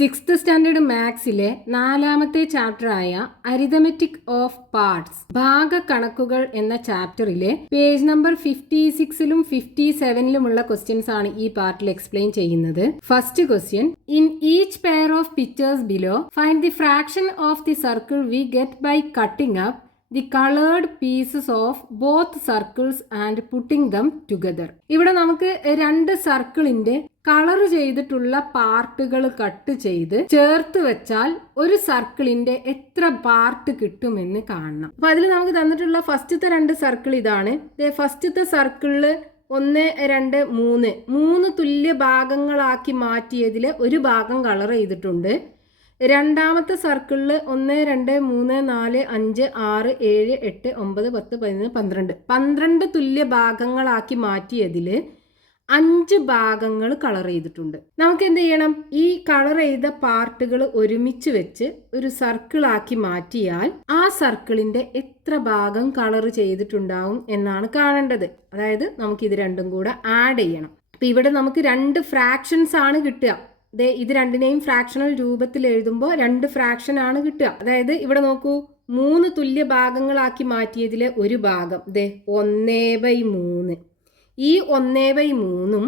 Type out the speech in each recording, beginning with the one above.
Sixth standard മാത്സിലെ 4ാമത്തെ ചാപ്റ്ററായ അരിതമെറ്റിക് ഓഫ് പാർട്സ് ഭാഗക്കണക്കുകൾ എന്ന ചാപ്റ്ററിലെ പേജ് നമ്പർ 56ലും 57ലുമുള്ള ക്വസ്റ്റ്യൻസ് ആണ് ഈ പാർട്ടിൽ എക്സ്പ്ലെയിൻ ചെയ്യുന്നത്. First question, in each pair of pictures below find the fraction of the circle we get by cutting up the coloured pieces of both circles and putting them together. ഇവിടെ നമുക്ക് രണ്ട് സർക്കിളിന്റെ colour ചെയ്തിട്ടുള്ള പാർട്ടുകൾ cut ചെയ്ത് ചേർത്ത് വെച്ചാൽ ഒരു സർക്കിളിന്റെ എത്ര പാർട്ട് കിട്ടുമെന്ന് കാണണം. അപ്പൊ അതിൽ നമുക്ക് തന്നിട്ടുള്ള ഫസ്റ്റത്തെ രണ്ട് സർക്കിൾ ഇതാണ്. ഫസ്റ്റത്തെ സർക്കിളില് 1, 2, 3 തുല്യ ഭാഗങ്ങളാക്കി മാറ്റിയതിൽ ഒരു ഭാഗം കളർ ചെയ്തിട്ടുണ്ട്. രണ്ടാമത്തെ സർക്കിളിൽ 1, 2, 3, 4, 5, 6, 7, 8, 9, 10, 11, 12 തുല്യ ഭാഗങ്ങളാക്കി മാറ്റിയതിൽ 5 ഭാഗങ്ങൾ കളർ ചെയ്തിട്ടുണ്ട്. നമുക്ക് എന്ത് ചെയ്യണം? ഈ കളർ ചെയ്ത പാർട്ടുകൾ ഒരുമിച്ച് വെച്ച് ഒരു സർക്കിളാക്കി മാറ്റിയാൽ ആ സർക്കിളിന്റെ എത്ര ഭാഗം കളർ ചെയ്തിട്ടുണ്ടാവും എന്നാണ് കാണേണ്ടത്. അതായത് നമുക്ക് ഇത് രണ്ടും കൂടെ ആഡ് ചെയ്യണം. അപ്പൊ ഇവിടെ നമുക്ക് 2 ഫ്രാക്ഷൻസ് ആണ് കിട്ടുക. ഇത് രണ്ടിനെയും ഫ്രാക്ഷണൽ രൂപത്തിൽ എഴുതുമ്പോൾ 2 ഫ്രാക്ഷൻ ആണ് കിട്ടുക. അതായത് ഇവിടെ നോക്കൂ, 3 തുല്യ ഭാഗങ്ങളാക്കി മാറ്റിയതിലെ ഒരു ഭാഗം 1/3. ഈ 1/3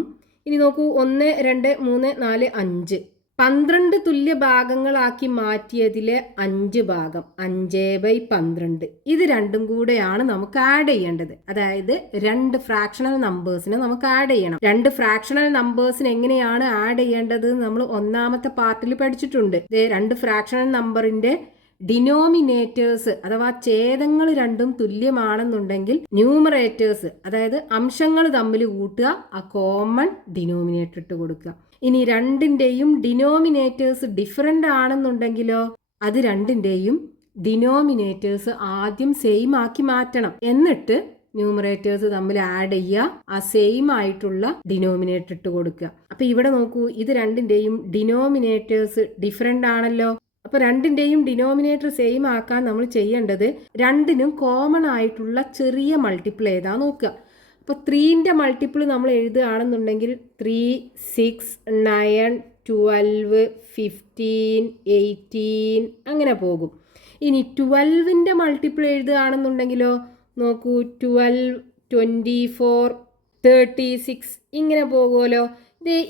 ഇനി നോക്കൂ, 1, 2, 3, 4, 5 12 തുല്യ ഭാഗങ്ങളാക്കി മാറ്റിയതിലെ 5 ഭാഗം 5/12. ഇത് രണ്ടും കൂടെയാണ് നമുക്ക് ആഡ് ചെയ്യേണ്ടത്. അതായത് 2 ഫ്രാക്ഷണൽ നമ്പേഴ്സിനെ നമുക്ക് ആഡ് ചെയ്യണം. 2 ഫ്രാക്ഷണൽ നമ്പേഴ്സിന് എങ്ങനെയാണ് ആഡ് ചെയ്യേണ്ടത് നമ്മൾ 1ാമത്തെ പാർട്ടിൽ പഠിച്ചിട്ടുണ്ട്. 2 ഫ്രാക്ഷണൽ നമ്പറിന്റെ ഡിനോമിനേറ്റേഴ്സ് അഥവാ ഛേദങ്ങൾ രണ്ടും തുല്യമാണെന്നുണ്ടെങ്കിൽ ന്യൂമറേറ്റേഴ്സ് അതായത് അംശങ്ങൾ തമ്മിൽ കൂട്ടുക, ആ കോമൺ ഡിനോമിനേറ്റർ ഇട്ട് കൊടുക്കുക. ഇനി രണ്ടിന്റെയും ഡിനോമിനേറ്റേഴ്സ് ഡിഫറെന്റ് ആണെന്നുണ്ടെങ്കിലോ അത് രണ്ടിന്റെയും ഡിനോമിനേറ്റേഴ്സ് ആദ്യം സെയിം ആക്കി മാറ്റണം. എന്നിട്ട് ന്യൂമറേറ്റേഴ്സ് തമ്മിൽ ആഡ് ചെയ്യുക, ആ സെയിം ആയിട്ടുള്ള ഡിനോമിനേറ്റർ ഇട്ട് കൊടുക്കുക. അപ്പൊ ഇവിടെ നോക്കൂ, ഇത് രണ്ടിന്റെയും ഡിനോമിനേറ്റേഴ്സ് ഡിഫറെന്റ് ആണല്ലോ. അപ്പൊ രണ്ടിന്റെയും ഡിനോമിനേറ്റർ സെയിം ആക്കാൻ നമ്മൾ ചെയ്യേണ്ടത് രണ്ടിനും കോമൺ ആയിട്ടുള്ള ചെറിയ മൾട്ടിപ്പിൾ ഏതാ നോക്കുക. അപ്പോൾ 3ന്റെ മൾട്ടിപ്പിൾ നമ്മൾ എഴുതുകയാണെന്നുണ്ടെങ്കിൽ 3, 6, 9, 12, 15, 18 അങ്ങനെ പോകും. ഇനി 12ന്റെ മൾട്ടിപ്പിൾ എഴുതുകയാണെന്നുണ്ടെങ്കിലോ നോക്കൂ, 12, 24, 36 ഇങ്ങനെ പോകുമല്ലോ.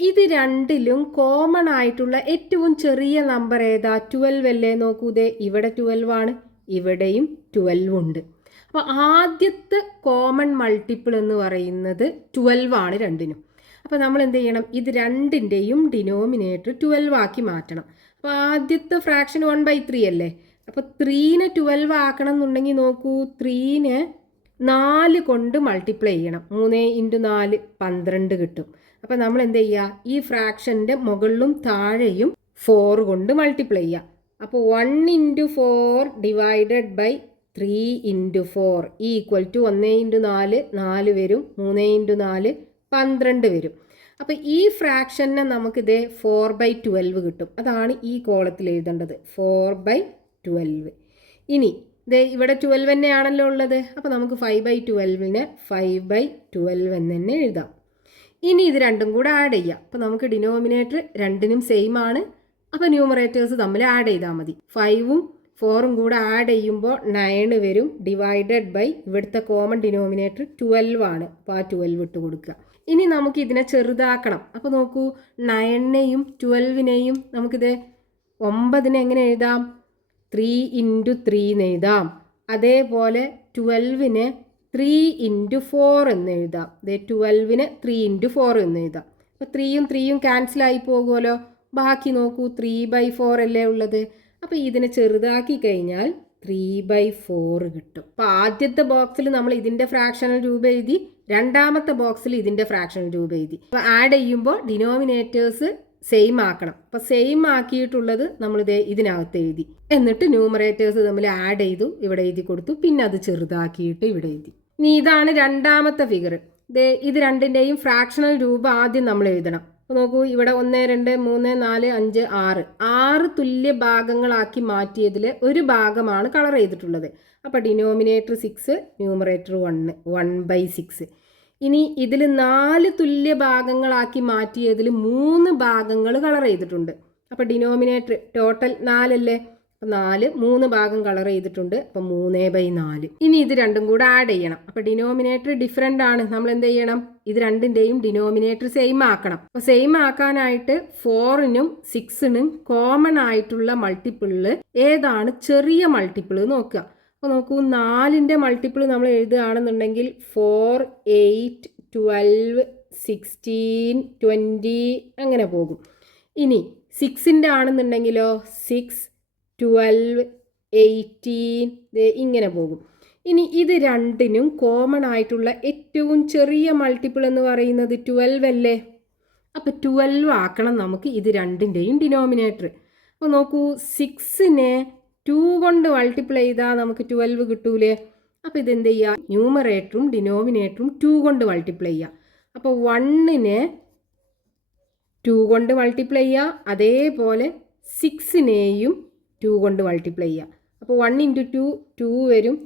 ഇത് രണ്ടിലും കോമൺ ആയിട്ടുള്ള ഏറ്റവും ചെറിയ നമ്പർ ഏതാ? 12 അല്ലേ? നോക്കൂ, ഇവിടെ 12 ആണ്, ഇവിടെയും 12 ഉണ്ട്. അപ്പോൾ ആദ്യത്തെ കോമൺ മൾട്ടിപ്പിൾ എന്ന് പറയുന്നത് 12 ആണ് രണ്ടിനും. അപ്പോൾ നമ്മൾ എന്ത് ചെയ്യണം? ഇത് രണ്ടിൻ്റെയും ഡിനോമിനേറ്റർ 12 ആക്കി മാറ്റണം. അപ്പോൾ ആദ്യത്തെ ഫ്രാക്ഷൻ 1/3 അല്ലേ? അപ്പോൾ 3നെ 12 ആക്കണം എന്നുണ്ടെങ്കിൽ നോക്കൂ, 3നെ 4 കൊണ്ട് മൾട്ടിപ്ലൈ ചെയ്യണം. 3 × 4 12 കിട്ടും. അപ്പം നമ്മൾ എന്ത് ചെയ്യുക? ഈ ഫ്രാക്ഷൻ്റെ മുകളിലും താഴെയും 4 കൊണ്ട് മൾട്ടിപ്ലൈ ചെയ്യുക. അപ്പോൾ 1 × 4 ഡിവൈഡഡ് ബൈ 3 × 4 ഈക്വൽ ടു 1 × 4 4 വരും, 3 × 4 12 വരും. അപ്പോൾ ഈ ഫ്രാക്ഷനെ നമുക്കിത് 4/12 കിട്ടും. അതാണ് ഈ കോളത്തിൽ എഴുതേണ്ടത്, 4/12. ഇനി ഇവിടെ 12 തന്നെയാണല്ലോ ഉള്ളത്. അപ്പോൾ നമുക്ക് 5/12നെ 5/12 എന്ന് തന്നെ എഴുതാം. ഇനി ഇത് രണ്ടും കൂടെ ആഡ് ചെയ്യാം. അപ്പോൾ നമുക്ക് ഡിനോമിനേറ്റർ രണ്ടിനും സെയിം ആണ്. അപ്പോൾ ന്യൂമറേറ്റേഴ്സ് തമ്മിൽ ആഡ് ചെയ്താൽ മതി. 5ഉം 4ഉം കൂടെ ആഡ് ചെയ്യുമ്പോൾ 9 വരും, ഡിവൈഡഡ് ബൈ ഇവിടുത്തെ കോമൺ ഡിനോമിനേറ്റർ 12 ആണ്. അപ്പോൾ ആ 12 ഇട്ട് കൊടുക്കുക. ഇനി നമുക്ക് ഇതിനെ ചെറുതാക്കണം. അപ്പോൾ നോക്കൂ, 9നെയും 12നെയും നമുക്കിത് 9നെ എങ്ങനെ എഴുതാം? 3 × 3 എന്ന് എഴുതാം. അതേപോലെ 12നെ 3 × 4 എന്ന് എഴുതാം. 12നെ 3 × 4 എന്ന് എഴുതാം. അപ്പോൾ 3യും 3യും ക്യാൻസൽ ആയി പോകുമല്ലോ. ബാക്കി നോക്കൂ, 3/4 അല്ലേ ഉള്ളത്. അപ്പോൾ ഇതിനെ ചെറുതാക്കി കഴിഞ്ഞാൽ 3/4 കിട്ടും. അപ്പോൾ ആദ്യത്തെ ബോക്സിൽ നമ്മൾ ഇതിൻ്റെ ഫ്രാക്ഷണൽ രൂപം എഴുതി, രണ്ടാമത്തെ ബോക്സിൽ ഇതിൻ്റെ ഫ്രാക്ഷണൽ രൂപം എഴുതി. അപ്പോൾ ആഡ് ചെയ്യുമ്പോൾ ഡിനോമിനേറ്റേഴ്സ് സെയിം ആക്കണം. അപ്പോൾ സെയിം ആക്കിയിട്ടുള്ളത് നമ്മൾ ഇതിനകത്ത് എഴുതി. എന്നിട്ട് ന്യൂമറേറ്റേഴ്സ് തമ്മിൽ ആഡ് ചെയ്തു, ഇവിടെ എഴുതി കൊടുത്തു. പിന്നെ അത് ചെറുതാക്കിയിട്ട് ഇവിടെ എഴുതി. ഇനി ഇതാണ് രണ്ടാമത്തെ ഫിഗർ. ഇത് രണ്ടിൻ്റെയും ഫ്രാക്ഷണൽ രൂപം ആദ്യം നമ്മൾ എഴുതണം. അപ്പോൾ നോക്കൂ, ഇവിടെ 1, 2, 3, 4, 5, 6 തുല്യ ഭാഗങ്ങളാക്കി മാറ്റിയതിൽ ഒരു ഭാഗമാണ് കളർ ചെയ്തിട്ടുള്ളത്. അപ്പോൾ ഡിനോമിനേറ്റർ 6, ന്യൂമറേറ്റർ 1, 1/6. ഇനി ഇതിൽ 4 തുല്യ ഭാഗങ്ങളാക്കി മാറ്റിയതിൽ 3 ഭാഗങ്ങൾ കളർ ചെയ്തിട്ടുണ്ട്. അപ്പോൾ ഡിനോമിനേറ്റർ ടോട്ടൽ 4 അല്ലേ. അപ്പോൾ 4 3 ഭാഗം കളർ ചെയ്തിട്ടുണ്ട്. അപ്പോൾ 3/4. ഇനി ഇത് രണ്ടും കൂടെ ആഡ് ചെയ്യണം. അപ്പോൾ ഡിനോമിനേറ്റർ ഡിഫറെൻ്റ് ആണ്. നമ്മൾ എന്ത് ചെയ്യണം? ഇത് രണ്ടിൻ്റെയും ഡിനോമിനേറ്റർ സെയിം ആക്കണം. അപ്പോൾ സെയിം ആക്കാനായിട്ട് 4നും 6നും കോമൺ ആയിട്ടുള്ള മൾട്ടിപ്പിളിൽ ഏതാണ് ചെറിയ മൾട്ടിപ്പിൾ നോക്കുക. അപ്പോൾ നോക്കൂ, 4ൻ്റെ മൾട്ടിപ്പിൾ നമ്മൾ എഴുതുകയാണെന്നുണ്ടെങ്കിൽ 4, 8, 12, 16, 20 അങ്ങനെ പോകും. ഇനി 6ൻ്റെ ആണെന്നുണ്ടെങ്കിലോ 6, 12, 18 ഇങ്ങനെ പോകും. ഇനി ഇത് രണ്ടിനും കോമൺ ആയിട്ടുള്ള ഏറ്റവും ചെറിയ മൾട്ടിപ്പിൾ എന്ന് പറയുന്നത് 12 അല്ലേ. അപ്പോൾ 12 ആക്കണം നമുക്ക് ഇത് രണ്ടിൻ്റെയും ഡിനോമിനേറ്റർ. അപ്പോൾ നോക്കൂ, 6നെ 2 കൊണ്ട് മൾട്ടിപ്ലൈ ചെയ്താൽ നമുക്ക് 12 കിട്ടൂലേ. അപ്പോൾ ഇതെന്ത് ചെയ്യുക? ന്യൂമറേറ്ററും ഡിനോമിനേറ്ററും 2 കൊണ്ട് മൾട്ടിപ്ലൈ ചെയ്യുക. അപ്പോൾ 1നെ 2 കൊണ്ട് മൾട്ടിപ്ലൈ ചെയ്യുക. അതേപോലെ 6നെയും 2 കൊണ്ട് മൾട്ടിപ്ലൈ ചെയ്യുക. അപ്പോൾ 1 × 2 2 വരും,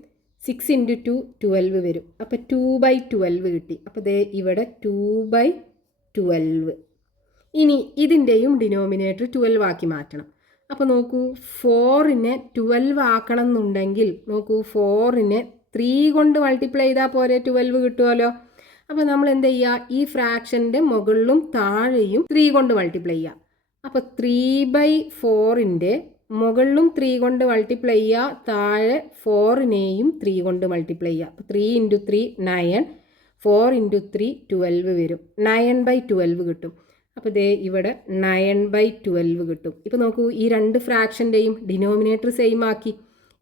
6 × 2 12 വരും. അപ്പോൾ 2/12 കിട്ടി. അപ്പോൾ ദേ ഇവിടെ 2/12. ഇനി ഇതിൻ്റെയും ഡിനോമിനേറ്റർ 12 ആക്കി മാറ്റണം. അപ്പോൾ നോക്കൂ, 4നെ 12 ആക്കണം എന്നുണ്ടെങ്കിൽ നോക്കൂ, 4നെ 3 കൊണ്ട് മൾട്ടിപ്ലൈ ചെയ്താൽ പോരെ 12 കിട്ടുമല്ലോ. അപ്പോൾ നമ്മൾ എന്ത് ചെയ്യുക? ഈ ഫ്രാക്ഷൻ്റെ മുകളിലും താഴെയും 3 കൊണ്ട് മൾട്ടിപ്ലൈ ചെയ്യുക. അപ്പോൾ 3/4ൻ്റെ മുകളിലും 3 കൊണ്ട് മൾട്ടിപ്ലൈ ചെയ്യുക, താഴെ 4നെയും 3 കൊണ്ട് മൾട്ടിപ്ലൈ ചെയ്യുക. അപ്പോൾ 3 × 3 9, 4 × 3 12 വരും. 9/12 കിട്ടും. അപ്പോൾ ദേ ഇവിടെ 9/12 കിട്ടും. ഇപ്പോൾ നോക്കൂ, ഈ രണ്ട് ഫ്രാക്ഷൻ്റെയും ഡിനോമിനേറ്റർ സെയിം ആക്കി.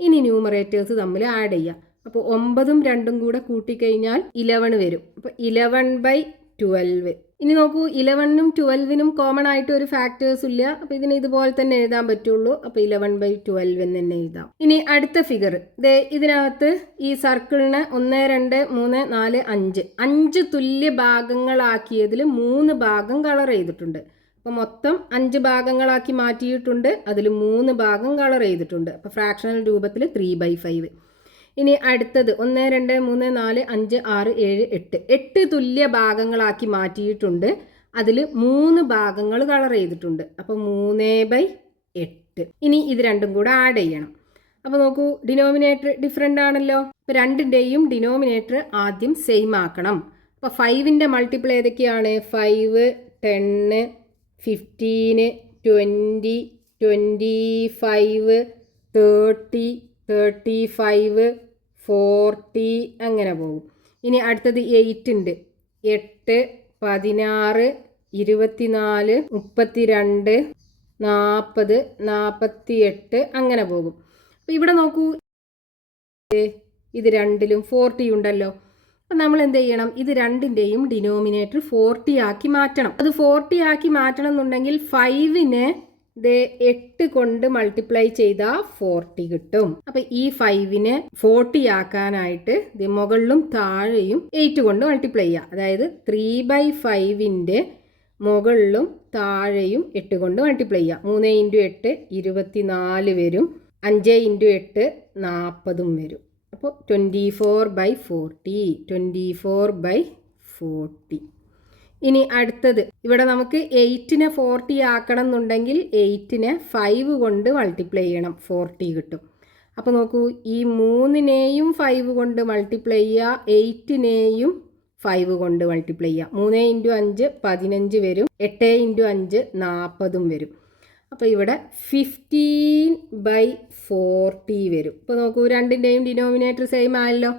ഇനി ന്യൂമറേറ്റേഴ്സ് തമ്മിൽ ആഡ് ചെയ്യുക. അപ്പോൾ 9ഉം 2ഉം കൂടെ കൂട്ടിക്കഴിഞ്ഞാൽ 11 വരും. അപ്പോൾ 11/12. ഇനി നോക്കൂ, 11നും 12നും കോമൺ ആയിട്ട് ഒരു ഫാക്ടേഴ്സ് ഇല്ല. അപ്പോൾ ഇതിന് ഇതുപോലെ തന്നെ എഴുതാൻ പറ്റുള്ളൂ. അപ്പോൾ 11/12 എന്ന് തന്നെ എഴുതാം. ഇനി അടുത്ത ഫിഗർ ദേ, ഇതിനകത്ത് ഈ സർക്കിളിന് 1, 2, 3, 4, 5 തുല്യ ഭാഗങ്ങളാക്കിയതിൽ 3 ഭാഗം കളർ ചെയ്തിട്ടുണ്ട്. അപ്പോൾ മൊത്തം 5 ഭാഗങ്ങളാക്കി മാറ്റിയിട്ടുണ്ട്. അതിൽ 3 ഭാഗം കളർ ചെയ്തിട്ടുണ്ട്. അപ്പോൾ ഫ്രാക്ഷണൽ രൂപത്തിൽ 3/5. ഇനി അടുത്തത് 1, 2, 3, 4, 5, 6, 7, 8 8 തുല്യ ഭാഗങ്ങളാക്കി മാറ്റിയിട്ടുണ്ട്. അതിൽ 3 ഭാഗങ്ങൾ കളർ ചെയ്തിട്ടുണ്ട്. അപ്പോൾ 3/8. ഇനി ഇത് രണ്ടും കൂടെ ആഡ് ചെയ്യണം. അപ്പോൾ നോക്കൂ, ഡിനോമിനേറ്റർ ഡിഫറെൻ്റ് ആണല്ലോ. അപ്പോൾ രണ്ടിൻ്റെയും ഡിനോമിനേറ്റർ ആദ്യം സെയിം ആക്കണം. അപ്പോൾ 5ൻ്റെ മൾട്ടിപ്പിൾ ഏതൊക്കെയാണ്? 5, 10, 15, 20, 25, 30, 35, 40 അങ്ങനെ പോകും. ഇനി അടുത്തത് 8 ഉണ്ട്. 8, 16, 24, 32, 40, 48 അങ്ങനെ പോകും. അപ്പോൾ ഇവിടെ നോക്കൂ, ഇത് രണ്ടിലും 40 ഉണ്ടല്ലോ. അപ്പം നമ്മൾ എന്ത് ചെയ്യണം? ഇത് രണ്ടിൻ്റെയും ഡിനോമിനേറ്റർ 40 ആക്കി മാറ്റണം. അത് 40 ആക്കി മാറ്റണം എന്നുണ്ടെങ്കിൽ 5നെ 8 കൊണ്ട് മൾട്ടിപ്ലൈ ചെയ്താൽ 40 കിട്ടും. അപ്പം ഈ 5നെ 40 ആക്കാനായിട്ട് മുകളിലും താഴെയും 8 കൊണ്ട് മൾട്ടിപ്ലൈ ചെയ്യുക. അതായത് 3/5ൻ്റെ മുകളിലും താഴെയും 8 കൊണ്ട് മൾട്ടിപ്ലൈ ചെയ്യുക. 3 × 8 24 വരും. 5 × 8 40 വരും. അപ്പോൾ 24/40. 24/40. ഇനി അടുത്തത് ഇവിടെ നമുക്ക് 8നെ 40 ആക്കണം എന്നുണ്ടെങ്കിൽ 8നെ 5 കൊണ്ട് മൾട്ടിപ്ലൈ ചെയ്യണം. 40 കിട്ടും. അപ്പോൾ നോക്കൂ, ഈ 3നെയും 5 കൊണ്ട് മൾട്ടിപ്ലൈ ചെയ്യുക, 8നെയും 5 കൊണ്ട് മൾട്ടിപ്ലൈ ചെയ്യുക. 3 × 5 15 വരും. 8 × 5 40 വരും. അപ്പോൾ ഇവിടെ 15/40 വരും. ഇപ്പോൾ നോക്കൂ, രണ്ടിൻ്റെയും ഡിനോമിനേറ്റർ സെയിം ആയല്ലോ.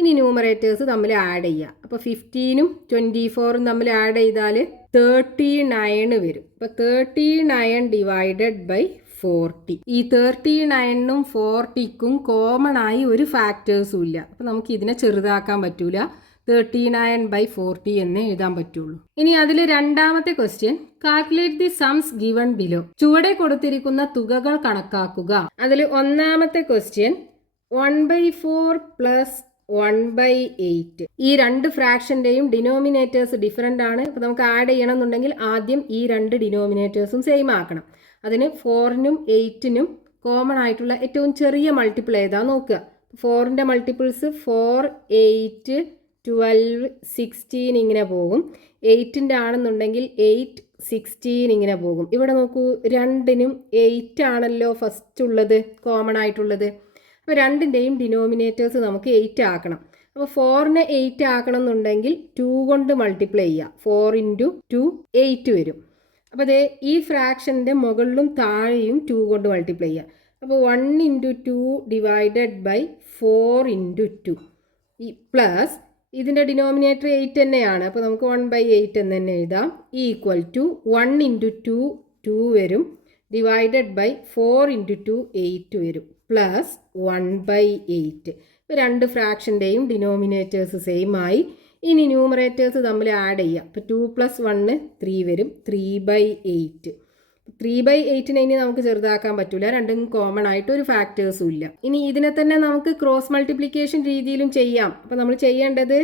ഇനി ന്യൂമറേറ്റേഴ്സ് തമ്മിൽ ആഡ് ചെയ്യുക. അപ്പോൾ 15ഉം 24ഉം തമ്മിൽ ആഡ് ചെയ്താൽ 39 വരും. അപ്പോൾ 39/40. ഈ 39നും 40ക്കും കോമൺ ആയി ഒരു ഫാക്ടേഴ്സും ഇല്ല. അപ്പോൾ നമുക്ക് ഇതിനെ ചെറുതാക്കാൻ പറ്റൂല. 39/40 എന്നേ എഴുതാൻ പറ്റുള്ളൂ. ഇനി അതിൽ രണ്ടാമത്തെ ക്വസ്റ്റ്യൻ, കാൽക്കുലേറ്റ് ദി സംസ് ഗിവൺ ബിലോ. ചുവടെ കൊടുത്തിരിക്കുന്ന തുകകൾ കണക്കാക്കുക. അതിൽ ഒന്നാമത്തെ ക്വസ്റ്റ്യൻ 1/4 + 1/8. ഈ രണ്ട് ഫ്രാക്ഷൻ്റെയും ഡിനോമിനേറ്റേഴ്സ് ഡിഫറെൻ്റ് ആണ്. അപ്പോൾ നമുക്ക് ആഡ് ചെയ്യണം എന്നുണ്ടെങ്കിൽ ആദ്യം ഈ രണ്ട് ഡിനോമിനേറ്റേഴ്സും സെയിം ആക്കണം. അതിന് 4നും 8നും കോമൺ ആയിട്ടുള്ള ഏറ്റവും ചെറിയ മൾട്ടിപ്പിൾ ഏതാ നോക്കുക. 4ൻ്റെ മൾട്ടിപ്പിൾസ് 4, 8, 12, 16 ഇങ്ങനെ പോകും. 8ൻ്റെ ആണെന്നുണ്ടെങ്കിൽ 8, 16 ഇങ്ങനെ പോകും. ഇവിടെ നോക്കൂ, രണ്ടിനും 8 ആണല്ലോ ഫസ്റ്റ് ഉള്ളത്, കോമൺ ആയിട്ടുള്ളത്. അപ്പോൾ രണ്ടിൻ്റെയും ഡിനോമിനേറ്റേഴ്സ് നമുക്ക് 8 ആക്കണം. അപ്പോൾ 4നെ 8 ആക്കണം എന്നുണ്ടെങ്കിൽ 2 കൊണ്ട് മൾട്ടിപ്ലൈ ചെയ്യുക. 4 × 2 8 വരും. അപ്പോൾ അതേ ഈ ഫ്രാക്ഷൻ്റെ മുകളിലും താഴെയും 2 കൊണ്ട് മൾട്ടിപ്ലൈ ചെയ്യുക. അപ്പോൾ 1 × 2 ഡിവൈഡഡ് ബൈ 4 × 2 ഈ പ്ലസ് ഇതിൻ്റെ ഡിനോമിനേറ്റർ 8 തന്നെയാണ്. അപ്പോൾ നമുക്ക് 1/8 എന്ന് തന്നെ എഴുതാം. ഈക്വൽ ടു 1 × 2 2 വരും, ഡിവൈഡഡ് ബൈ 4 × 2 8 വരും, പ്ലസ് 1/8. ഇപ്പോൾ രണ്ട് ഫ്രാക്ഷൻ്റെയും ഡിനോമിനേറ്റേഴ്സ് സെയിം ആയി. ഇനി ന്യൂമറേറ്റേഴ്സ് തമ്മിൽ ആഡ് ചെയ്യുക. അപ്പോൾ 2 + 1 3 വരും, 3/8. 3/8നെ ഇനി നമുക്ക് ചെറുതാക്കാൻ പറ്റില്ല, രണ്ടും കോമൺ ആയിട്ട് ഒരു ഫാക്ടേഴ്സും ഇല്ല. ഇനി ഇതിനെ തന്നെ നമുക്ക് ക്രോസ് മൾട്ടിപ്ലിക്കേഷൻ രീതിയിലും ചെയ്യാം. അപ്പോൾ നമ്മൾ ചെയ്യേണ്ടത്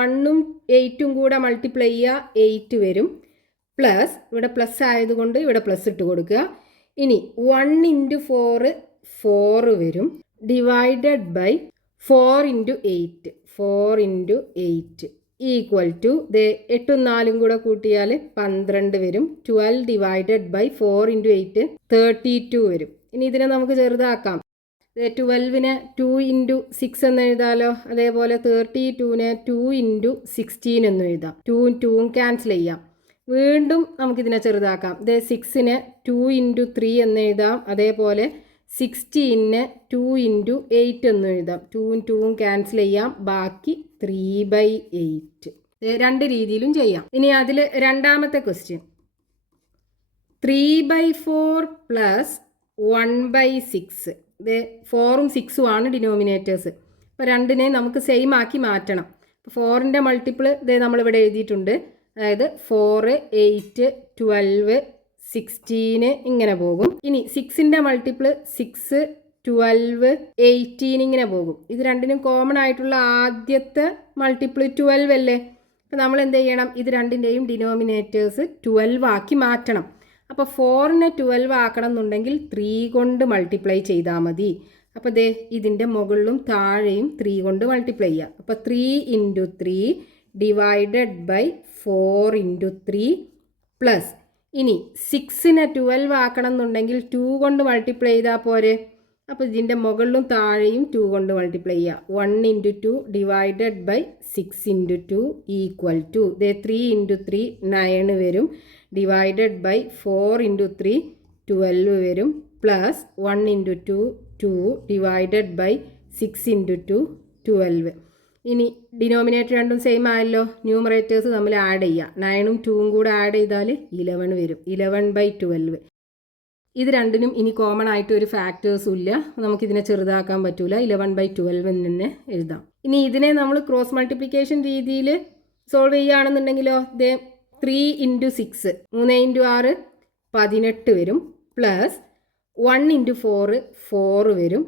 1ഉം 8ഉം കൂടെ മൾട്ടിപ്ലൈ ചെയ്യുക, 8 വരും, പ്ലസ് ഇവിടെ പ്ലസ് ആയതുകൊണ്ട് ഇവിടെ പ്ലസ് ഇട്ട് കൊടുക്കുക. ഇനി 1 × 4 4 വരും, ഡിവൈഡഡ് ബൈ 4 × 8 4 × 8 ഈക്വൽ ടു 8ഉം 4ഉം കൂടെ കൂട്ടിയാൽ 12 വരും, 12 ഡിവൈഡഡ് ബൈ 4 × 8 32 വരും. ഇനി ഇതിനെ നമുക്ക് ചെറുതാക്കാം. 12നെ 2 × 6 എന്ന് എഴുതാലോ, അതേപോലെ 32നെ 2 × 16 എന്ന് എഴുതാം. 2ഉം 2ഉം ക്യാൻസൽ ചെയ്യാം. വീണ്ടും നമുക്കിതിനെ ചെറുതാക്കാം. 6നെ 2 × 3 എന്ന് എഴുതാം, അതേപോലെ 16നെ 2 × 8 എന്ന് എഴുതാം. 2ഉം 2ഉം ക്യാൻസൽ ചെയ്യാം, ബാക്കി 3/8. രണ്ട് രീതിയിലും ചെയ്യാം. ഇനി അതിൽ രണ്ടാമത്തെ ക്വസ്റ്റ്യൻ 3/4 പ്ലസ് 1/6. 4ഉം 6ഉം ആണ് ഡിനോമിനേറ്റേഴ്സ്. അപ്പോൾ രണ്ടിനെ നമുക്ക് സെയിം ആക്കി മാറ്റണം. അപ്പോൾ 4ൻ്റെ മൾട്ടിപ്പിൾ നമ്മളിവിടെ എഴുതിയിട്ടുണ്ട്. അതായത് 4 8 12 16 ഇങ്ങനെ പോകും. ഇനി 6ൻ്റെ മൾട്ടിപ്പിൾ 6 12 18 ഇങ്ങനെ പോകും. ഇത് രണ്ടിനും കോമൺ ആയിട്ടുള്ള ആദ്യത്തെ മൾട്ടിപ്പിൾ 12 അല്ലേ. അപ്പോൾ നമ്മൾ എന്ത് ചെയ്യണം, ഇത് രണ്ടിൻ്റെയും ഡിനോമിനേറ്റേഴ്സ് 12 ആക്കി മാറ്റണം. അപ്പോൾ 4നെ 12 ആക്കണം എന്നുണ്ടെങ്കിൽ 3 കൊണ്ട് മൾട്ടിപ്ലൈ ചെയ്താൽ മതി. അപ്പോൾ ഇതിൻ്റെ മുകളിലും താഴെയും 3 കൊണ്ട് മൾട്ടിപ്ലൈ ചെയ്യുക. അപ്പോൾ 3 × 3 ഡിവൈഡഡ് ബൈ 4 × 3 പ്ലസ് ഇനി 6നെ 12 ആക്കണം എന്നുണ്ടെങ്കിൽ 2 കൊണ്ട് മൾട്ടിപ്ലൈ ചെയ്താൽ പോരെ. അപ്പോൾ ഇതിൻ്റെ മുകളിലും താഴെയും 2 കൊണ്ട് മൾട്ടിപ്ലൈ ചെയ്യുക. 1 × 2 ഡിവൈഡഡ് ബൈ 6 × 2 ഈക്വൽ ടു 3 × 3 9 വരും, ഡിവൈഡഡ് ബൈ 4 × 3 12 വരും, പ്ലസ് 1 × 2 2 ഡിവൈഡഡ് ബൈ 6 × 2 12. ഇനി ഡിനോമിനേറ്റർ രണ്ടും സെയിം ആയല്ലോ, ന്യൂമറേറ്റേഴ്സ് തമ്മിൽ ആഡ് ചെയ്യുക. 9ഉം 2ഉം കൂടെ ആഡ് ചെയ്താൽ 11 വരും, 11/12. ഇത് രണ്ടിനും ഇനി കോമൺ ആയിട്ട് ഒരു ഫാക്ടേഴ്സും ഇല്ല, നമുക്കിതിനെ ചെറുതാക്കാൻ പറ്റില്ല, 11/12 എന്ന് തന്നെ എഴുതാം. ഇനി ഇതിനെ നമ്മൾ ക്രോസ് മൾട്ടിപ്ലിക്കേഷൻ രീതിയിൽ സോൾവ് ചെയ്യുകയാണെന്നുണ്ടെങ്കിലോ 3 × 6 3 × 6 18 വരും, പ്ലസ് 1 × 4 4 വരും,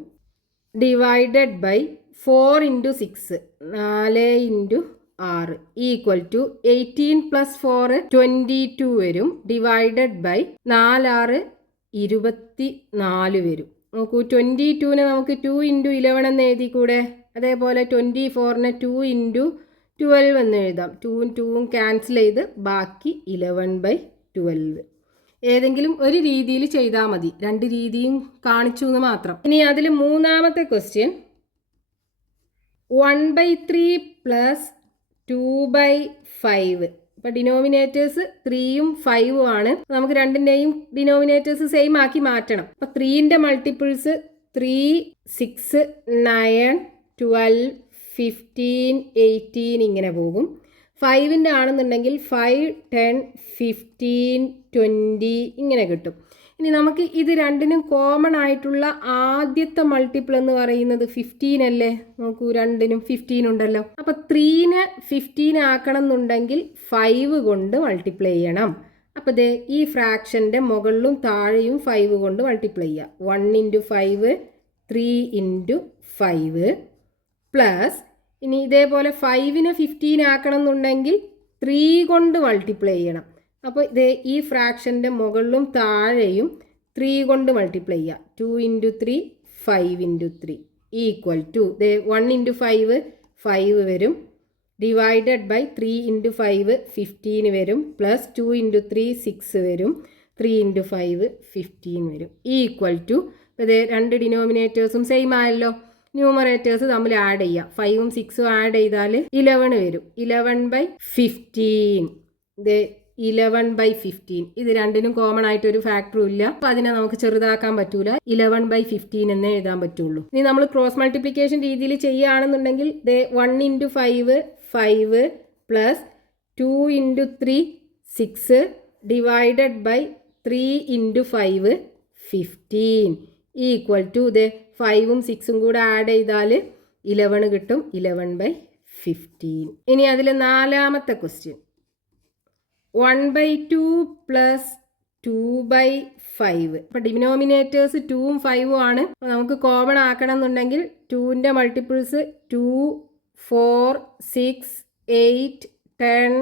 ഡിവൈഡഡ് ബൈ 4 × 6 4 × 6 ഈക്വൽ ടു 18 + 4 22 വരും, ഡിവൈഡഡ് ബൈ 4 6 24 വരും. നോക്കൂ, 22നെ നമുക്ക് 2 × 11 എന്ന് എഴുതി കൂടെ. അതേപോലെ 24നെ 2 × 12 എന്ന് എഴുതാം. 2ഉം 2ഉം ക്യാൻസൽ ചെയ്ത് ബാക്കി 11/12. ഏതെങ്കിലും ഒരു രീതിയിൽ ചെയ്താൽ മതി, രണ്ട് രീതിയും കാണിച്ചു എന്ന് മാത്രം. ഇനി അതിൽ മൂന്നാമത്തെ ക്വസ്റ്റ്യൻ 1/3 പ്ലസ് 2/5. അപ്പോൾ ഡിനോമിനേറ്റേഴ്സ് 3ഉം 5ഉം ആണ്. നമുക്ക് രണ്ടിൻ്റെയും ഡിനോമിനേറ്റേഴ്സ് സെയിം ആക്കി മാറ്റണം. അപ്പോൾ 3ൻ്റെ മൾട്ടിപ്പിൾസ് 3 6 9 12 15 18 ഇങ്ങനെ പോകും. 5ൻ്റെ ആണെന്നുണ്ടെങ്കിൽ 5 10 15 20 ഇങ്ങനെ കിട്ടും. ഇനി നമുക്ക് ഇത് രണ്ടിനും കോമൺ ആയിട്ടുള്ള ആദ്യത്തെ മൾട്ടിപ്പിൾ എന്ന് പറയുന്നത് 15 അല്ലേ. നോക്കൂ, രണ്ടിനും 15 ഉണ്ടല്ലോ. അപ്പോൾ 3നെ 15 ആക്കണം എന്നുണ്ടെങ്കിൽ 5 കൊണ്ട് മൾട്ടിപ്ലൈ ചെയ്യണം. അപ്പോൾ ഈ ഫ്രാക്ഷൻ്റെ മുകളിലും താഴെയും 5 കൊണ്ട് മൾട്ടിപ്ലൈ ചെയ്യുക. 1 × 5 3 × 5 പ്ലസ് ഇനി ഇതേപോലെ 5നെ 15 ആക്കണം എന്നുണ്ടെങ്കിൽ 3 കൊണ്ട് മൾട്ടിപ്ലൈ ചെയ്യണം. അപ്പോൾ ഈ ഫ്രാക്ഷൻ്റെ മുകളിലും താഴെയും 3 കൊണ്ട് മൾട്ടിപ്ലൈ ചെയ്യുക. 2 × 3 5 × 3 ഈക്വൽ ടു 1 × 5 5 വരും, ഡിവൈഡഡ് ബൈ 3 ഇൻറ്റു 5 15 വരും, പ്ലസ് 2 ഇൻറ്റു 3 6 വരും, 3 ഇൻറ്റു 5 15 വരും, ഈക്വൽ ടു ഇത് രണ്ട് ഡിനോമിനേറ്റേഴ്സും സെയിം ആയല്ലോ. ന്യൂമറേറ്റേഴ്സ് തമ്മിൽ ആഡ് ചെയ്യുക. 5ഉം 6ഉം ആഡ് ചെയ്താൽ 11 വരും. 11/15 ഇത് 11/15. ഇത് രണ്ടിനും കോമൺ ആയിട്ട് ഒരു ഫാക്ടറും ഇല്ല, അപ്പൊ അതിനെ നമുക്ക് ചെറുതാക്കാൻ പറ്റൂല. 11/15 എന്നേ എഴുതാൻ പറ്റുള്ളൂ. ഇനി നമ്മൾ ക്രോസ് മൾട്ടിപ്ലിക്കേഷൻ രീതിയിൽ ചെയ്യുകയാണെന്നുണ്ടെങ്കിൽ 1 into 5 5 plus 2 into 3 6 divided by 3 into 5 15 equal to 5ഉം 6ഉം കൂടെ ആഡ് ചെയ്താൽ 11 കിട്ടും. 11/15. ഇനി അതിൽ നാലാമത്തെ ക്വസ്റ്റ്യൻ 1/2 പ്ലസ് 2/5. ഇപ്പം ഡിനോമിനേറ്റേഴ്സ് 2ഉം 5ഉം ആണ്. നമുക്ക് കോമൺ ആക്കണം എന്നുണ്ടെങ്കിൽ 2ൻ്റെ മൾട്ടിപ്പിൾസ് 2 4 6 8 10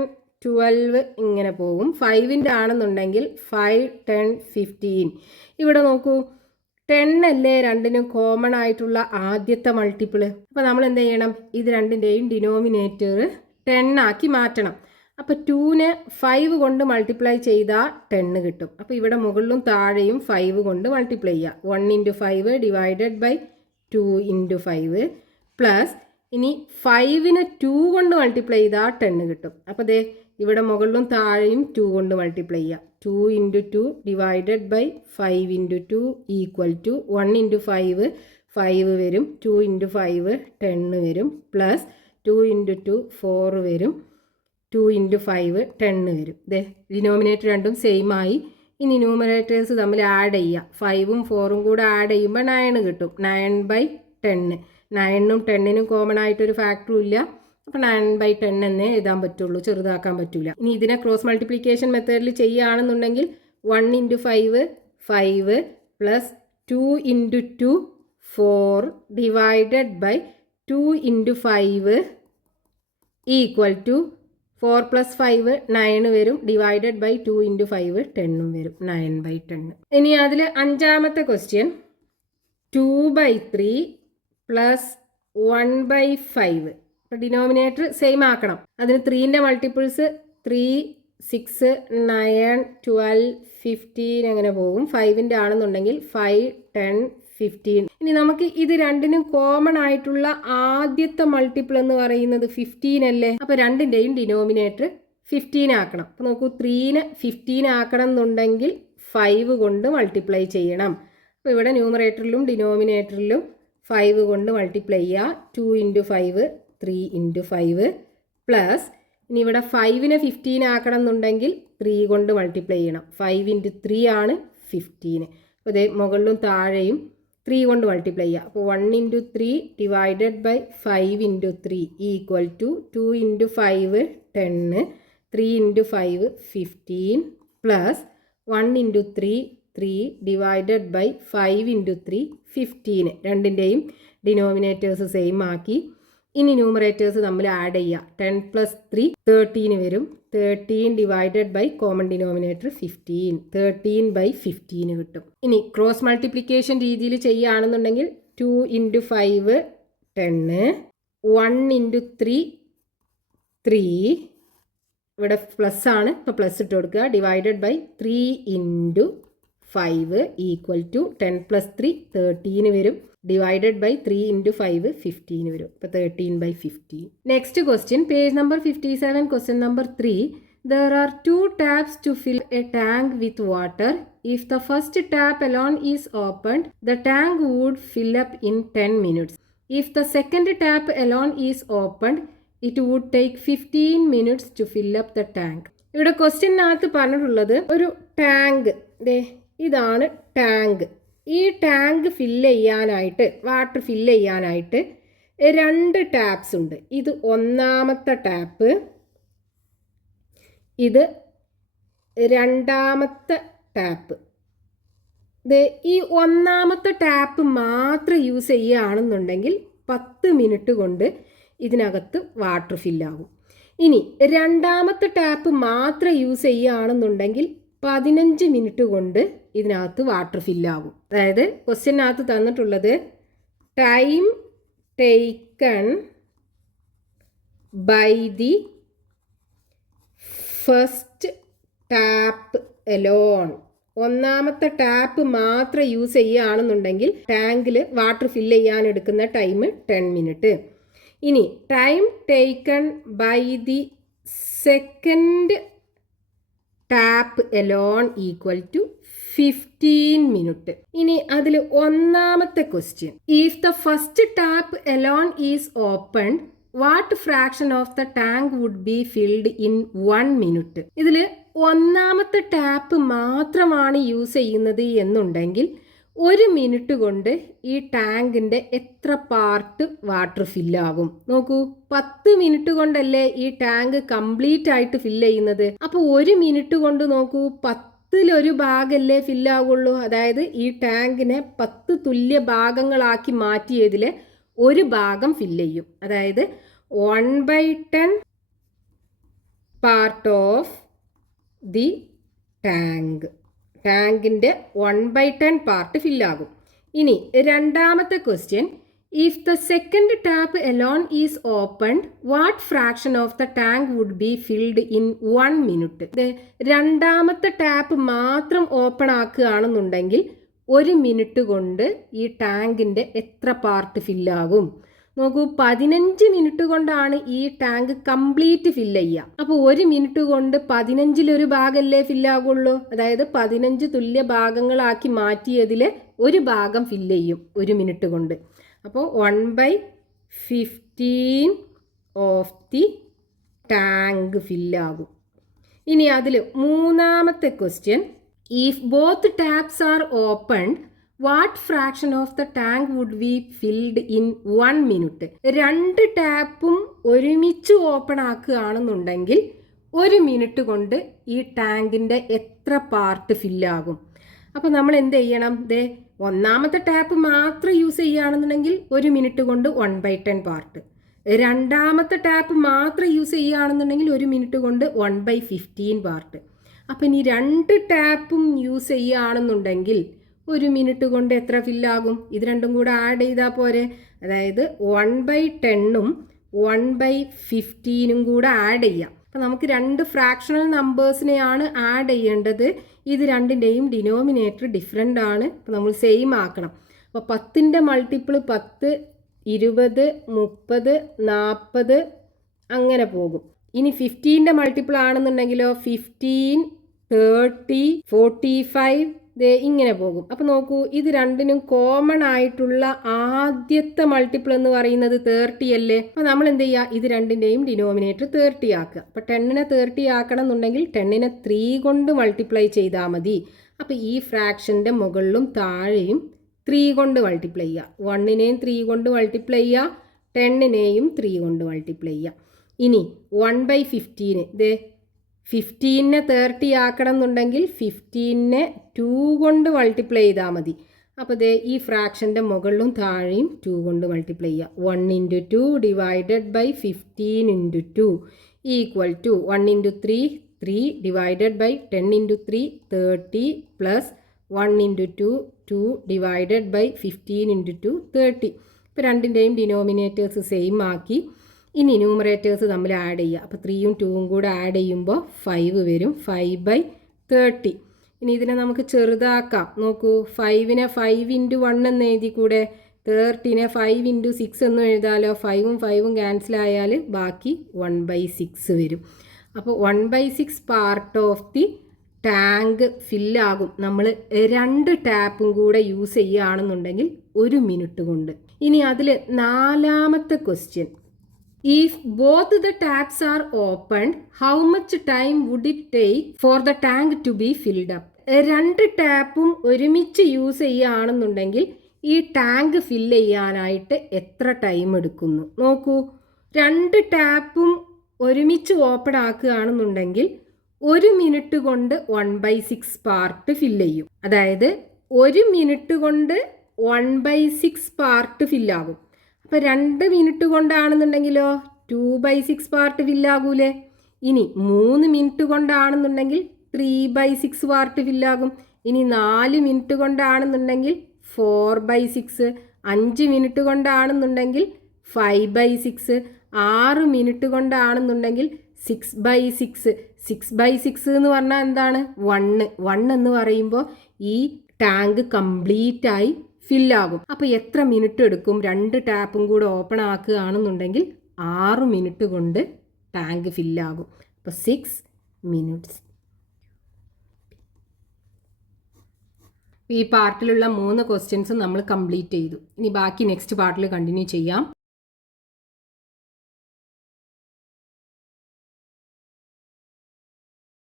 12 ഇങ്ങനെ പോകും. 5ൻ്റെ ആണെന്നുണ്ടെങ്കിൽ 5 10 15. ഇവിടെ നോക്കൂ, 10 അല്ലേ രണ്ടിനും കോമൺ ആയിട്ടുള്ള ആദ്യത്തെ മൾട്ടിപ്പിൾ. അപ്പോൾ നമ്മൾ എന്ത് ചെയ്യണം? ഇത് രണ്ടിൻ്റെയും ഡിനോമിനേറ്റർ 10 ആക്കി മാറ്റണം. അപ്പോൾ 2നെ 5 കൊണ്ട് മൾട്ടിപ്ലൈ ചെയ്താൽ 10 കിട്ടും. അപ്പോൾ ഇവിടെ മുകളിലും താഴെയും 5 കൊണ്ട് മൾട്ടിപ്ലൈ ചെയ്യുക. 1 into 5 divided by 2 into 5 plus ഇനി 5നെ 2 കൊണ്ട് മൾട്ടിപ്ലൈ ചെയ്താൽ 10 കിട്ടും. അപ്പോൾ ഇവിടെ മുകളിലും താഴെയും 2 കൊണ്ട് മൾട്ടിപ്ലൈ ചെയ്യുക. 2 into 2 divided by 5 into 2 equal to 1 into 5 5 വരും, 2 ഇൻറ്റു 5 10 വരും, പ്ലസ് 2 ഇൻറ്റു 2 4 വരും, 2 ഇൻറ്റു 5 10 വരും. ഡിനോമിനേറ്റർ രണ്ടും സെയിം ആയി. ഇനി ന്യൂമറേറ്റേഴ്സ് തമ്മിൽ ആഡ് ചെയ്യുക. 5ഉം 4ഉം കൂടെ ആഡ് ചെയ്യുമ്പോൾ 9 കിട്ടും. 9/10. 9നും 10നും കോമൺ ആയിട്ടൊരു ഫാക്ടറും ഇല്ല, അപ്പോൾ 9/10 എന്നേ എഴുതാൻ പറ്റുള്ളൂ, ചെറുതാക്കാൻ പറ്റില്ല. ഇനി ഇതിനെ ക്രോസ് മൾട്ടിപ്ലിക്കേഷൻ മെത്തേഡിൽ ചെയ്യുകയാണെന്നുണ്ടെങ്കിൽ 1 into 5 5 plus 2 into 2 4 divided by 2 into 5 equal to 4 plus 5 9 വരും, ഡിവൈഡഡ് ബൈ 2 ഇൻറ്റു 5 10 വരും, 9/10. ഇനി അതിൽ അഞ്ചാമത്തെ ക്വസ്റ്റ്യൻ 2/3 പ്ലസ് 1/5. അപ്പോൾ ഡിനോമിനേറ്റർ സെയിം ആക്കണം. അതിന് 3ൻ്റെ മൾട്ടിപ്പിൾസ് 3 6 9 12 15 അങ്ങനെ പോകും. 5ൻ്റെ ആണെന്നുണ്ടെങ്കിൽ 5 10 15. ഇനി നമുക്ക് ഇത് രണ്ടിനും കോമൺ ആയിട്ടുള്ള ആദ്യത്തെ മൾട്ടിപ്പിൾ എന്ന് പറയുന്നത് 15 അല്ലേ. അപ്പോൾ രണ്ടിൻ്റെയും ഡിനോമിനേറ്റർ 15 ആക്കണം. അപ്പോൾ നോക്കൂ, 3നെ 15 ആക്കണം എന്നുണ്ടെങ്കിൽ 5 കൊണ്ട് മൾട്ടിപ്ലൈ ചെയ്യണം. അപ്പോൾ ഇവിടെ ന്യൂമറേറ്ററിലും ഡിനോമിനേറ്ററിലും 5 കൊണ്ട് മൾട്ടിപ്ലൈ ചെയ്യുക. 2 ഇൻറ്റു 5 3 ഇൻറ്റു 5 പ്ലസ് ഇനി ഇവിടെ 5നെ 15 ആക്കണം എന്നുണ്ടെങ്കിൽ 3 കൊണ്ട് മൾട്ടിപ്ലൈ ചെയ്യണം. 5 ഇൻറ്റു 3 ആണ് 15. അപ്പോൾ മുകളിലും താഴെയും 3 കൊണ്ട് മൾട്ടിപ്ലൈ ചെയ്യുക. അപ്പോൾ 1 into 3 divided by 5 into 3 equal to 2 into 5 10 3 into 5 15 plus 1 into 3 3 divided by 5 into 3 15. രണ്ടിൻ്റെയും ഡിനോമിനേറ്റേഴ്സ് സെയിം ആക്കി. ഇനി ന്യൂമറേറ്റേഴ്സ് നമ്മൾ ആഡ് ചെയ്യുക. 10 പ്ലസ് 3 13 വരും, 13 ഡിവൈഡഡ് ബൈ കോമൺ ഡിനോമിനേറ്റർ 15 13/15 കിട്ടും. ഇനി ക്രോസ് മൾട്ടിപ്ലിക്കേഷൻ രീതിയിൽ ചെയ്യുകയാണെന്നുണ്ടെങ്കിൽ 2 ഇൻറ്റു 5 10 1 ഇൻറ്റു 3 3 ഇവിടെ പ്ലസ് ആണ്, ഇപ്പോൾ പ്ലസ് ഇട്ട് കൊടുക്കുക, divided by 3 into 5 equal to 10 plus 3 13 വരും, ഡിവൈഡഡ് ബൈ 3 ഇൻറ്റു 5 15 വരും. ഇപ്പോൾ 13/15. Next question page number 57, question number 3. There are 2 taps to fill a tank with water. If the first tap alone is opened, the tank would fill up in 10 minutes. If the second tap alone is opened, it would take 15 minutes to fill up the tank. ഇവിടെ ക്വസ്റ്റ്യനകത്ത് പറഞ്ഞിട്ടുള്ളത് ഒരു tank, ഇതാണ് tank. ഈ tank fill ചെയ്യാനായിട്ട്, water fill ചെയ്യാനായിട്ട് 2 taps ഉണ്ട്. ഇത് ഒന്നാമത്തെ ടാപ്പ്, ഇത് രണ്ടാമത്തെ ടാപ്പ്. ഈ ഒന്നാമത്തെ ടാപ്പ് മാത്രം യൂസ് ചെയ്യുകയാണെന്നുണ്ടെങ്കിൽ 10 മിനിറ്റ് കൊണ്ട് ഇതിനകത്ത് വാട്ടർ ഫില്ലാകും. ഇനി രണ്ടാമത്തെ ടാപ്പ് മാത്രം യൂസ് ചെയ്യുകയാണെന്നുണ്ടെങ്കിൽ 15 മിനിറ്റ് കൊണ്ട് ഇതിനകത്ത് വാട്ടർ ഫില്ലാകും. അതായത് ക്വസ്റ്റ്യനകത്ത് തന്നിട്ടുള്ളത് time taken by the first tap alone. ഒന്നാമത്തെ ടാപ്പ് മാത്രം യൂസ് ചെയ്യുകയാണെന്നുണ്ടെങ്കിൽ ടാങ്കിൽ വാട്ടർ ഫില്ല് ചെയ്യാൻ എടുക്കുന്ന ടൈം 10 മിനിറ്റ്. ഇനി time taken by the second tap alone equal to 15 minute. ഇനി അതിൽ ഒന്നാമത്തെ question, if the first tap alone is open what fraction of the tank would be filled in 1 minute. ഇതിൽ ഒന്നാമത്തെ tap മാത്രമാണ് use ചെയ്യുന്നത് എന്നുണ്ടെങ്കിൽ 1 minute കൊണ്ട് ഈ ടാങ്കിൻ്റെ എത്ര പാർട്ട് വാട്ടർ ഫില്ലാകും? നോക്കൂ, 10 മിനിറ്റ് കൊണ്ടല്ലേ ഈ ടാങ്ക് കംപ്ലീറ്റ് ആയിട്ട് ഫില്ല് ചെയ്യുന്നത്. അപ്പോൾ 1 മിനിറ്റ് കൊണ്ട് നോക്കൂ, 10-1 ഭാഗമല്ലേ ഫില്ലാകുള്ളൂ. അതായത് ഈ ടാങ്കിനെ 10 തുല്യ ഭാഗങ്ങളാക്കി മാറ്റിയതിൽ 1 ഭാഗം ഫില്ല് ചെയ്യും. അതായത് 1/10 പാർട്ട് ഓഫ് ദി ടാങ്ക്. ടാങ്കിൻ്റെ 1/10 പാർട്ട് ഫില്ലാകും. ഇനി രണ്ടാമത്തെ question, if the second tap alone is opened what fraction of the tank would be filled in 1 minute. രണ്ടാമത്തെ ടാപ്പ് മാത്രം ഓപ്പൺ ആക്കുകയാണെന്നുണ്ടെങ്കിൽ 1 മിനിറ്റ് കൊണ്ട് ഈ ടാങ്കിൻ്റെ എത്ര പാർട്ട് ഫില്ലാകും? നോക്കൂ, 15 മിനിറ്റ് കൊണ്ടാണ് ഈ ടാങ്ക് കംപ്ലീറ്റ് ഫില്ല് ചെയ്യുക. അപ്പോൾ 1 മിനിറ്റ് കൊണ്ട് 15-1 ഭാഗമല്ലേ ഫില്ലാകുള്ളൂ. അതായത് 15 തുല്യ ഭാഗങ്ങളാക്കി മാറ്റിയതിൽ 1 ഭാഗം ഫില്ല് ചെയ്യും 1 മിനിറ്റ് കൊണ്ട്. അപ്പോൾ 1/15 ഓഫ് ദി ടാങ്ക് ഫില്ലാകും. ഇനി അതിൽ മൂന്നാമത്തെ question, if both taps are opened what fraction of the tank would be filled in 1 minute. 2 ടാപ്പും ഒരുമിച്ച് ഓപ്പൺ ആക്കുകയാണെന്നുണ്ടെങ്കിൽ 1 മിനിറ്റ് കൊണ്ട് ഈ ടാങ്കിൻ്റെ എത്ര പാർട്ട് ഫില്ലാകും? അപ്പോൾ നമ്മൾ എന്ത് ചെയ്യണം? ഒന്നാമത്തെ ടാപ്പ് മാത്രം യൂസ് ചെയ്യുകയാണെന്നുണ്ടെങ്കിൽ 1 മിനിറ്റ് കൊണ്ട് 1/10 പാർട്ട്. രണ്ടാമത്തെ ടാപ്പ് മാത്രം യൂസ് ചെയ്യുകയാണെന്നുണ്ടെങ്കിൽ 1 മിനിറ്റ് കൊണ്ട് 1/15 പാർട്ട്. അപ്പം ഇനി 2 ടാപ്പും യൂസ് ചെയ്യുകയാണെന്നുണ്ടെങ്കിൽ 1 മിനിറ്റ് കൊണ്ട് എത്ര ഫില്ലാകും? ഇത് രണ്ടും കൂടെ ആഡ് ചെയ്താൽ പോരെ. അതായത് 1/10ഉം 1/15ഉം കൂടെ ആഡ് ചെയ്യാം. അപ്പം നമുക്ക് 2 ഫ്രാക്ഷണൽ നമ്പേഴ്സിനെയാണ് ആഡ് ചെയ്യേണ്ടത്. ഇത് രണ്ടിൻ്റെയും ഡിനോമിനേറ്റർ ഡിഫറെൻ്റ് ആണ്. അപ്പം നമ്മൾ സെയിം ആക്കണം. അപ്പോൾ 10ൻ്റെ മൾട്ടിപ്പിൾ 10, 20, 30, 40 അങ്ങനെ പോകും. ഇനി 15ൻ്റെ മൾട്ടിപ്പിൾ ആണെന്നുണ്ടെങ്കിലോ 15, 30, 45 ഇങ്ങനെ പോകും. അപ്പോൾ നോക്കൂ, ഇത് രണ്ടിനും കോമൺ ആയിട്ടുള്ള ആദ്യത്തെ മൾട്ടിപ്പിൾ എന്ന് പറയുന്നത് 30 അല്ലേ. അപ്പോൾ നമ്മൾ എന്ത് ചെയ്യുക? ഇത് രണ്ടിൻ്റെയും ഡിനോമിനേറ്റർ 30 ആക്കുക. അപ്പോൾ 10നെ 30 ആക്കണം എന്നുണ്ടെങ്കിൽ 10നെ 3 കൊണ്ട് മൾട്ടിപ്ലൈ ചെയ്താൽ മതി. അപ്പോൾ ഈ ഫ്രാക്ഷൻ്റെ മുകളിലും താഴെയും 3 കൊണ്ട് മൾട്ടിപ്ലൈ ചെയ്യുക. 1നെയും 3 കൊണ്ട് മൾട്ടിപ്ലൈ ചെയ്യുക, 10നെയും 3 കൊണ്ട് മൾട്ടിപ്ലൈ ചെയ്യുക. ഇനി 1/15, 15നെ 30 ആക്കണം എന്നുണ്ടെങ്കിൽ 15നെ 2 കൊണ്ട് മൾട്ടിപ്ലൈ ചെയ്താൽ മതി. അപ്പോൾ ഈ ഫ്രാക്ഷൻ്റെ മുകളിലും താഴെയും 2 കൊണ്ട് മൾട്ടിപ്ലൈ ചെയ്യുക. 1 × 2 divided by 15 × 2 equal to 1 × 3, 3 divided by 10 × 3, 30 plus 1 × 2, 2 divided by 15 × 2, 30. ഇപ്പോൾ രണ്ടിൻ്റെയും ഡിനോമിനേറ്റേഴ്സ് സെയിം ആക്കി. ഇനി ന്യൂമറേറ്റേഴ്സ് തമ്മിൽ ആഡ് ചെയ്യുക. അപ്പോൾ 3ഉം 2ഉം കൂടെ ആഡ് ചെയ്യുമ്പോൾ 5 വരും. 5/30. ഇനി ഇതിനെ നമുക്ക് ചെറുതാക്കാം. നോക്കൂ, 5നെ 5 × 1 എന്ന് എഴുതി കൂടെ. 30നെ 5 × 6 എന്ന് എഴുതാലോ. 5ഉം 5ഉം ക്യാൻസൽ ആയാൽ ബാക്കി 1/6 വരും. അപ്പോൾ 1/6 പാർട്ട് ഓഫ് ദി ടാങ്ക് ഫില്ലാകും നമ്മൾ 2 ടാപ്പും കൂടെ യൂസ് ചെയ്യുകയാണെന്നുണ്ടെങ്കിൽ 1 മിനിറ്റ് കൊണ്ട്. ഇനി അതിൽ നാലാമത്തെ question, if both the taps are opened how much time would it take for the tank to be filled up? 2 ടാപ്പും ഒരുമിച്ച് യൂസ് ചെയ്യുകയാണെന്നുണ്ടെങ്കിൽ ഈ ടാങ്ക് ഫില്ല് ചെയ്യാനായിട്ട് എത്ര ടൈം എടുക്കുന്നു? നോക്കൂ, 2 ടാപ്പും ഒരുമിച്ച് ഓപ്പൺ ആക്കുകയാണെന്നുണ്ടെങ്കിൽ 1 മിനിറ്റ് കൊണ്ട് 1/6 പാർട്ട് ഫില്ല് ചെയ്യും. അതായത് 1 മിനിറ്റ് കൊണ്ട് 1/6 പാർട്ട് ഫില്ലാകും. അപ്പോൾ 2 മിനിറ്റ് കൊണ്ടാണെന്നുണ്ടെങ്കിലോ 2/6 പാർട്ട് ഫില്ലാകൂലേ. ഇനി 3 മിനിറ്റ് കൊണ്ടാണെന്നുണ്ടെങ്കിൽ 3/6 പാർട്ട് ഫില്ലാകും. ഇനി 4 മിനിറ്റ് കൊണ്ടാണെന്നുണ്ടെങ്കിൽ 4/6, 5 മിനിറ്റ് കൊണ്ടാണെന്നുണ്ടെങ്കിൽ 5/6, 6 മിനിറ്റ് കൊണ്ടാണെന്നുണ്ടെങ്കിൽ 6/6 6/6 എന്ന് പറഞ്ഞാൽ എന്താണ് 1 എന്ന് പറയുമ്പോൾ ഈ ടാങ്ക് കംപ്ലീറ്റ് ആയി ഫില്ലാകും. അപ്പോൾ എത്ര മിനിറ്റ് എടുക്കും? 2 ടാപ്പും കൂടെ ഓപ്പൺ ആക്കുകയാണെന്നുണ്ടെങ്കിൽ 6 മിനിറ്റ് കൊണ്ട് ടാങ്ക് ഫില്ലാകും. അപ്പോൾ 6 മിനിറ്റ്സ്. ഈ പാർട്ടിലുള്ള 3 ക്വസ്റ്റ്യൻസും നമ്മൾ കംപ്ലീറ്റ് ചെയ്തു. ഇനി ബാക്കി നെക്സ്റ്റ് പാർട്ടിൽ കണ്ടിന്യൂ ചെയ്യാം.